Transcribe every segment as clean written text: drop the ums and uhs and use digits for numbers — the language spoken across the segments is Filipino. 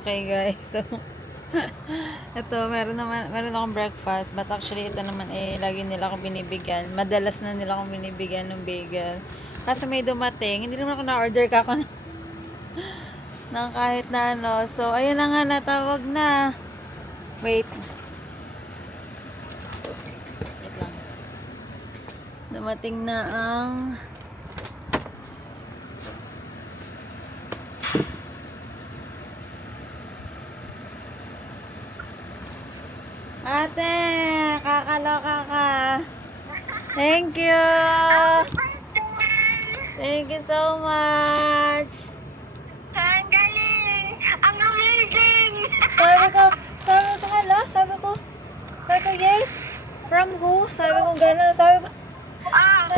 Okay guys, so ito, meron akong breakfast, but actually ito naman lagi nila akong binibigyan. Madalas na nila akong binibigyan ng bagel. Kasi may dumating, hindi naman ako na-order ka ako ng kahit na ano. So, ayun na nga, natawag na. Wait. Wait lang. Dumating na ang ate, kakaloka ka. Thank you. Thank you so much. Ang galing! Ang amazing! Sabi ko, yes. From who? Sabi ko gano'n. Sabi ko, Ano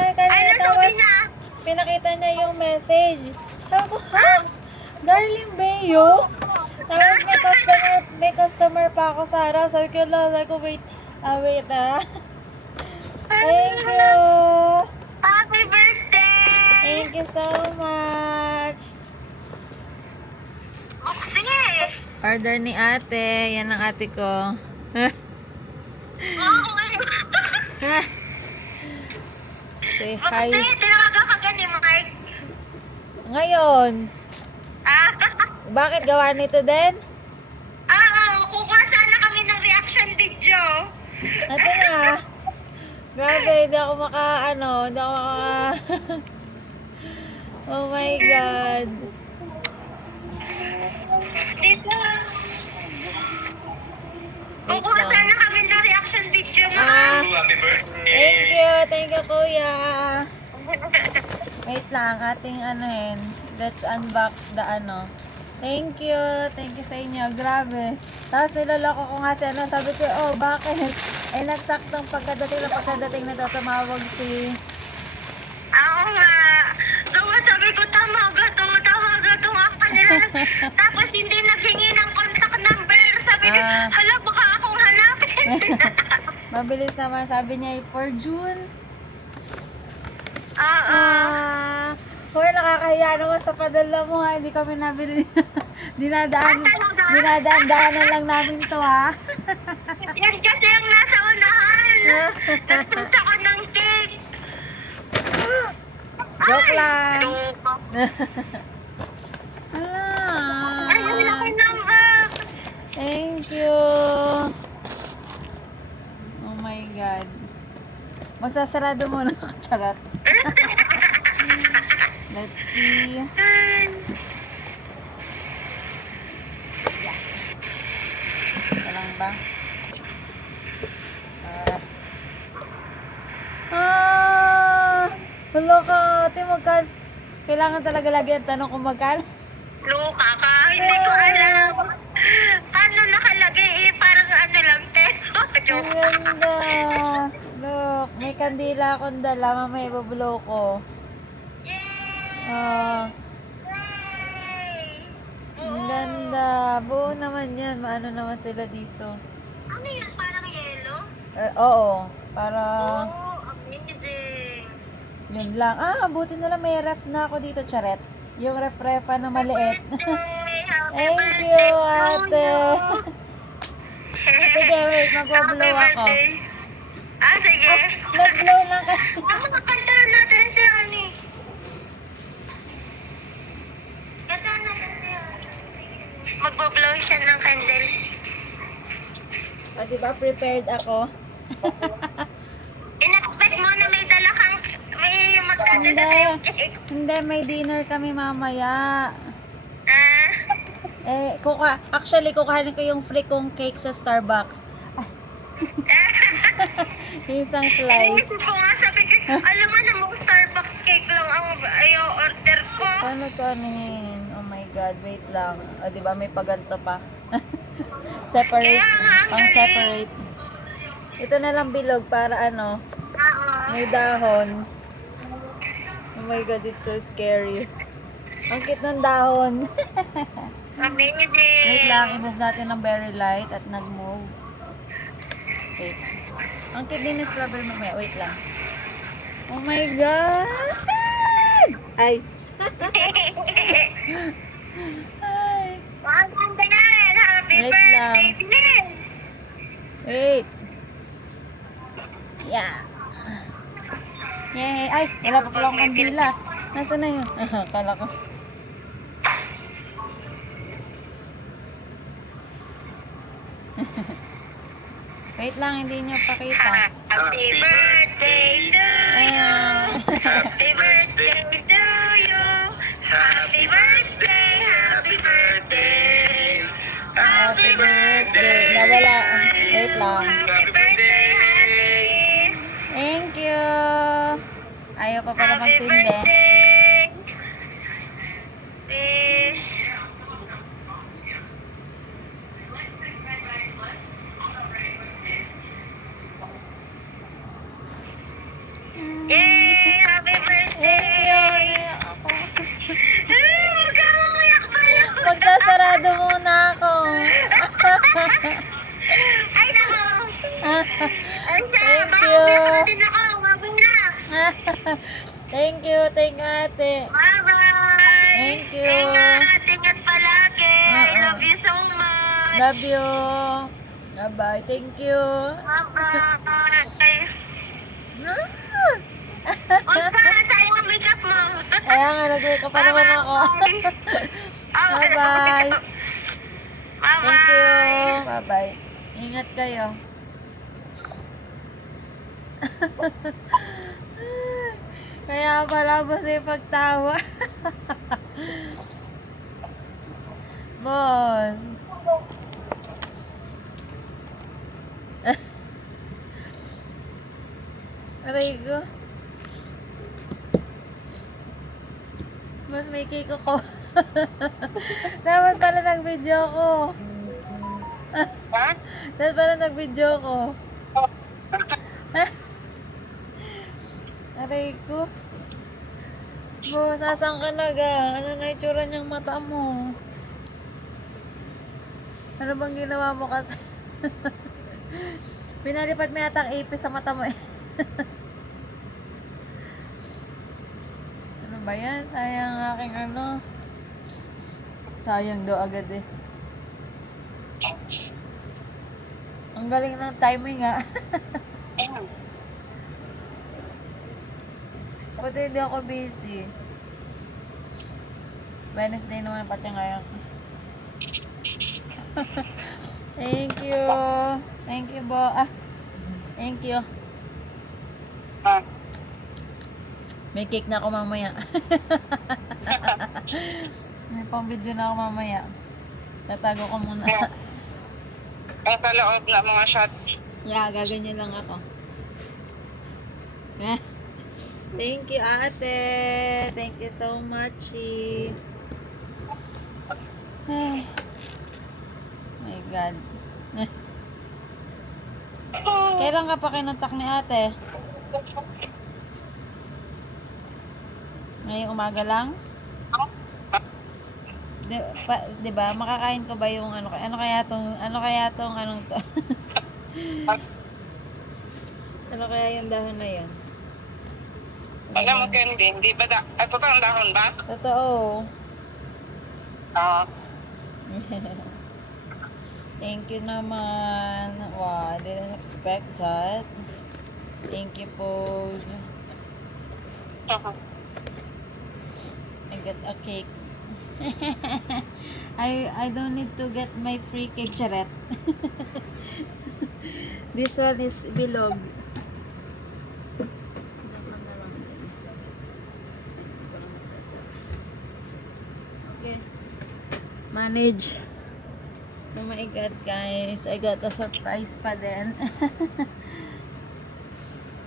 sabi niya? pinakita niya yung message. Sabi ko, ha? Darling Bayo? Tapos may customer pa ako sa araw. Sabi ko, wait. Wait. Thank you. Happy birthday! Thank you so much. Sige! Order ni ate. Yan ang ate ko. Say hi. Sige, tinawagan ka gani, Mike. Ngayon, bakit gawa nito din? Kukuha sana kami ng reaction video. Ito na. Grabe, hindi ako hindi ako Oh my God. Dito. Kukuha sana kami ng reaction video, Happy birthday! Thank you, kuya. Wait lang, ating let's unbox the Thank you sa inyo, grabe. Tapos niloloko ko nga sabi ko, bakit? Nagsaktong pagkadating na daw, tumawag si... Oo nga. Gawa sabi ko, tama ga to nga kanila. Tapos hindi naghingi ng contact number. Sabi ko, hala, baka akong hanapin. Mabilis naman, sabi niya, for June. Hoy, nakakahiya naman sa padala mo ha. Hindi kami nabili. Dinadaan-daanan lang namin to ha. Yan kasi ang nasa unahan. Tapos tuta ko ng cake. Joke lang. Ay, ang laki ng box. Thank you. Oh my God. Magsasarado muna ako, charot. Let's see. Yeah. Isa lang ba? Wala ka, ate, magkano? Kailangan talaga lagi ang tanong kung magkano. Luka ka, hindi ko alam. Ano nakalagay parang lang, peso. Joke. Ang ganda. Look, may kandila akong dala, mamaya ibablow ko. Yay! Ang ganda. Buo naman yan. Maano naman sila dito. Ano yan? Parang yellow? Oo. Para Amazing. yun lang. Buti na lang may ref na ako dito, charet. Yung ref-refa na maliit. Thank you, ate. Sige, wait. Mag-blow ako. Sige. Mag-blow lang ka. Kantahan natin si Honey. Kantahan natin si Honey. Magbo-blow siya ng candle. Diba prepared ako? In-expect mo na may dala kang, may magdadala sa'yo cake. Hindi, may dinner kami mamaya. Actually, kukuhanin ko yung free kong cake sa Starbucks. Yung isang slice. Inisip ko nga, sabi ko, alam mo na mong Starbucks cake lang ang order ko. Paano to anuhin? Oh my God, wait lang. Diba may paganto pa. Separate. Pang separate. Ito na lang bilog para may dahon. Oh my God, it's so scary. Ang cute ng dahon. Amazing. Wait lang, i-move natin ng very light at nag-move. Okay. Ang cute din ng strawberry mamaya. Wait lang. Oh my God! Ay! Ay! Wag Ay, wala pa pala akong kandila. Nasaan na yun? Kala ko. Wait lang, hindi nyo pakita. Happy birthday to you. Happy birthday to you. Happy birthday, happy birthday. Happy birthday. Nawala. Wait lang. Happy birthday, honey. Thank you. Ayaw pa pala Happy magsindi. birthday. Wish. Yay! Happy birthday! Huwag ka umiyak-iyak. Magsasarado muna ako. Ay, nako. Ay, siya. Thank Baka you. umiyak na din ako. Mabong na. Thank you. Thank you, ate. Bye-bye. Thank you. Ingat palagi. I love you so much. Love you. Bye-bye. Thank you. Bye-bye. Unsa, sayang ang makeup mo. Kaya nga, nag-wake up pa naman ako. Bye-bye. Thank you. Bye-bye. Ingat kayo. Kaya pala ba sa pagtawa? Boss. Aray ko. Mas may cake ako. Dapat pala nag-video ko. Ha? Dapat pala nag-video ko. Aray ko. Bo, sasang ka na ga? Ano na itsura niyang mata mo? Ano bang ginawa mo kasi? Pinalipat mo yata ang ipis sa mata mo eh. Ano ba yan? Sayang aking ano. Sayang daw agad eh. Ang galing ng timing ah. Buti hindi ako busy. Wednesday naman pati ngayon. Thank you. Thank you, Bo. Thank you. May cake na ako mamaya. May pang video na ako mamaya. Tatago ko muna. Sa loob na mga shot. Yeah, gaganyan lang ako. Thank you, ate. Thank you so much. Ay. My God. Kailan ka pa kinontak ni ate? Ngayong umaga lang? Di ba? Makakain ko ba yung ano kaya tong anong to? Ano kaya yung dahon na yun? Alam mo, Candy, hindi ba ito ang dahon ba? Totoo. Oo. Thank you naman. Wow, I didn't expect that. Thank you, Pose. I got a cake. I don't need to get my free cake, charet. This one is bilog. Okay. Manage. Oh my God, guys. I got a surprise pa din.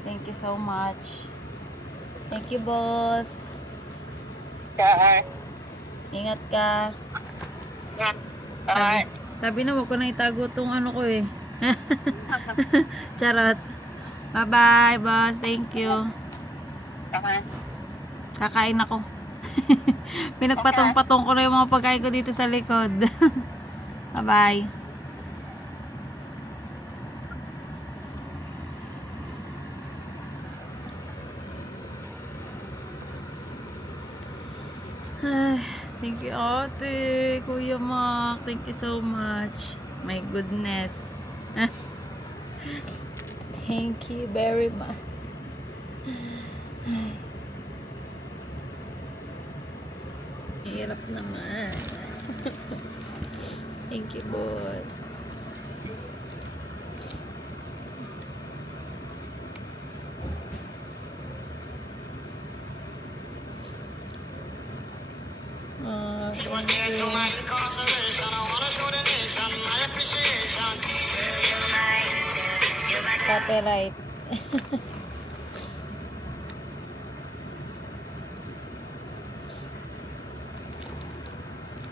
Thank you so much. Thank you, boss. Yeah. Ingat ka. Alright. Sabi na, wag ko na itago tong ano ko eh. Charot. Bye-bye, boss. Thank you. Okay. Kakain ako. Pinagpatong-patong ko na yung mga pagkain ko dito sa likod. Bye-bye. Thank you, ate. Kuya Mark. Thank you so much. My goodness. Thank you very much. Hirap naman. Thank you, boss. It was there to my incarceration. I wanna show the nation my appreciation. Copyright.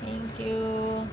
Thank you.